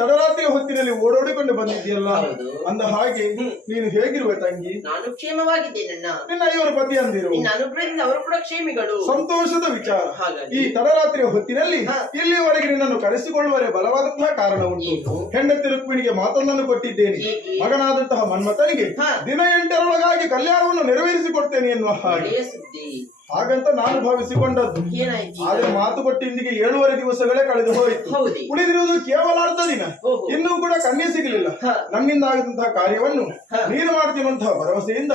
ತಡರಾತ್ರಿ ಹೊತ್ತಿನಲ್ಲಿ ಓಡೋಡಿಕೊಂಡು ಬಂದಿದ್ದೀಯಲ್ಲ, ಅಂದ ಹಾಗೆ ನೀನು ಹೇಗಿರುವೆ ತಂಗಿ? ನಾನು ಕ್ಷೇಮವಾಗಿದ್ದೇನಣ್ಣ. ನಿನ್ನ ಐವರು ಪತಿ ಅಂದಿರು, ನಿನ್ನ ಅನುಗ್ರಹದಿಂದ ಅವರು ಕೂಡ ಕ್ಷೇಮಿಗಳು. ಸಂತೋಷದ ವಿಚಾರ. ಈ ತಡರಾತ್ರಿಯ ಹೊತ್ತಿನಲ್ಲಿ ಇಲ್ಲಿವರೆಗೆ ನಿನ್ನನ್ನು ಕರೆಸಿಕೊಳ್ಳುವರೆ ಬಲವಾದಂತಹ ಕಾರಣ ಉಂಟು. ಹೆಂಡತಿ ರುಕ್ಮಿಣಿಗೆ ಮಾತೊಂದನ್ನು ಕೊಟ್ಟಿದ್ದೇನೆ, ಮಗನಾದಂತಹ ಮನ್ಮಥನಿಗೆ ದಿನ 8ರೊಳಗಾಗಿ ಕಲ್ಯಾಣವನ್ನು ನೆರವೇರಿಸಿಕೊಡ್ತೇನೆ ಎನ್ನುವ ಹಾಗೆ. ಹಾಗಂತ ನಾನು ಭಾವಿಸಿಕೊಂಡದ್ದು. ಆದ್ರೆ ಮಾತು ಕೊಟ್ಟು ಇಂದಿಗೆ 7 ದಿವಸಗಳೇ ಕಳೆದು ಹೋಯಿತು. ಉಳಿದಿರುವುದು ಕೇವಲ ಅರ್ಧ ದಿನ. ಇನ್ನೂ ಕೂಡ ಕನ್ಯೆ ಸಿಗಲಿಲ್ಲ. ನನ್ನಿಂದ ಆಗದಂತಹ ಕಾರ್ಯವನ್ನು ನೀನು ಮಾಡ್ತೀನಂತಹ ಭರವಸೆಯಿಂದ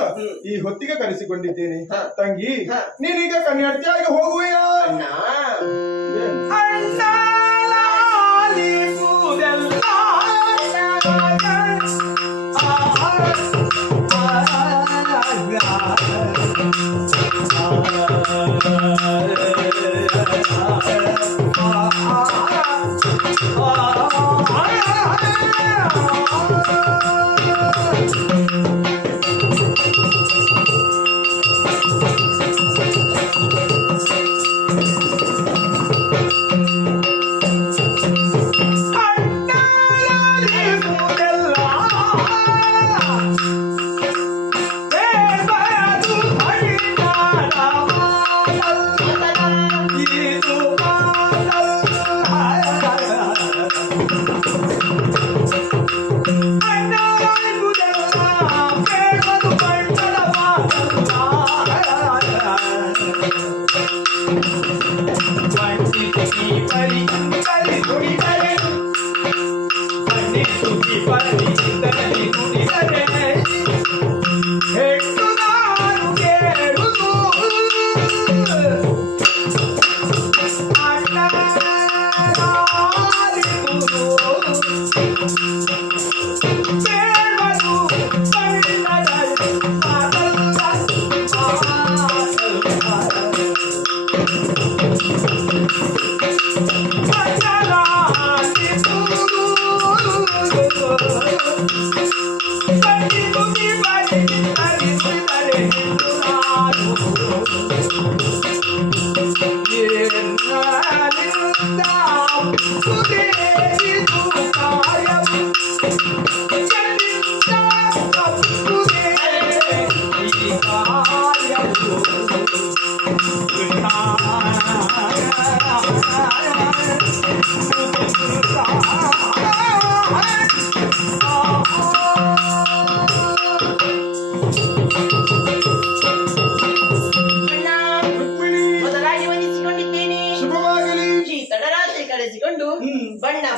ಈ ಹೊತ್ತಿಗೆ ಕರೆಸಿಕೊಂಡಿದ್ದೇನೆ. ತಂಗಿ, ನೀನೀಗ ಕನ್ಯಾರ್ಥಿಯಾಗಿ ಹೋಗುವೆಯಾ?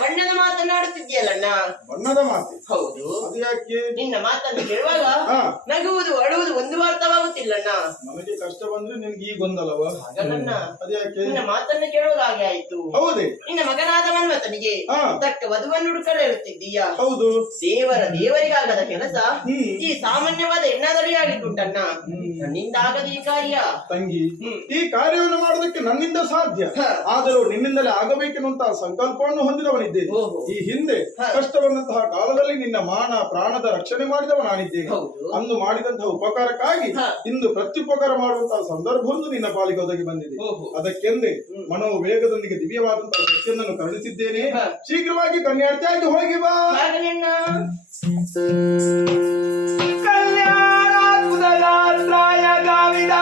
ಬಣ್ಣದ ಮಾತನಾಡುತ್ತಿದ್ಯಲ್ಲಣ್ಣ. ಬಣ್ಣದ ಮಾತು? ಹೌದು. ನಿನ್ನ ಮಾತನ್ನು ಕೇಳುವಾಗ ನಗುವುದು ಅಳುವುದು ಒಂದು ಅರ್ಥವಾಗುತ್ತಿಲ್ಲಣ್ಣ. ನನಗೆ ಕಷ್ಟ ಬಂದ್ರೆ ನಿನ್ಗೆ ಈಗ ಗೊಂದಲವ? ಹಾಗಲ್ಲ, ನಿನ್ನ ಮಾತನ್ನು ಕೇಳುವಾಗ ಹಾಗೆ ಆಯ್ತು. ಹೌದೇ? ನಿನ್ನ ಮಗನಾದ ಮನ್ಮಥನಿಗೆ ತಕ್ಕ ವಧುವನ್ನು ಹುಡುಕಲು ಹೇಳುತ್ತಿದ್ದೀಯಾ? ಹೌದು. ದೇವರಿಗಾಗದ ಕೆಲಸ ಈ ಸಾಮಾನ್ಯವಾದ ಹೆಣ್ಣಾದರಿಗೆ ಆಗಿದ್ದುಂಟಣ್ಣ. ನನ್ನಿಂದ ಆಗದ ಈ ಕಾರ್ಯ. ತಂಗಿ, ಈ ಕಾರ್ಯವನ್ನು ಮಾಡೋದಕ್ಕೆ ನನ್ನಿಂದ ಸಾಧ್ಯ, ಆದರೂ ನಿನ್ನಿಂದಲೇ ಆಗಬೇಕೆನ್ನುವಂತಹ ಸಂಕಲ್ಪವನ್ನು ಹೊಂದಿದವನಿದ್ದೇನೆ. ಈ ಹಿಂದೆ ಕಷ್ಟ ಬಂದಂತಹ ಕಾಲದಲ್ಲಿ ನಿನ್ನ ಮಾನ ಪ್ರಾಣದ ರಕ್ಷಣೆ ಮಾಡಿದವ ನಾನಿದ್ದೇನೆ. ಅಂದು ಮಾಡಿದಂತಹ ಉಪಕಾರಕ್ಕಾಗಿ ಇಂದು ಪ್ರತ್ಯುಪಕಾರ ಮಾಡುವಂತಹ ಸಂದರ್ಭವೊಂದು ನಿನ್ನ ಪಾಲಿಗೆ ಒದಗಿ ಬಂದಿದೆ. ಅದಕ್ಕೆಂದೇ ಮನೋವೇಗದೊಂದಿಗೆ ದಿವ್ಯವಾದಂತಹ ಶಕ್ತಿಯನ್ನು ಕರುಣಿಸಿದ್ದೇನೆ. ಶೀಘ್ರವಾಗಿ ಕನ್ಯಾರ್ಥಿಯಾಗಿ ಹೋಗಿ ಬಾ.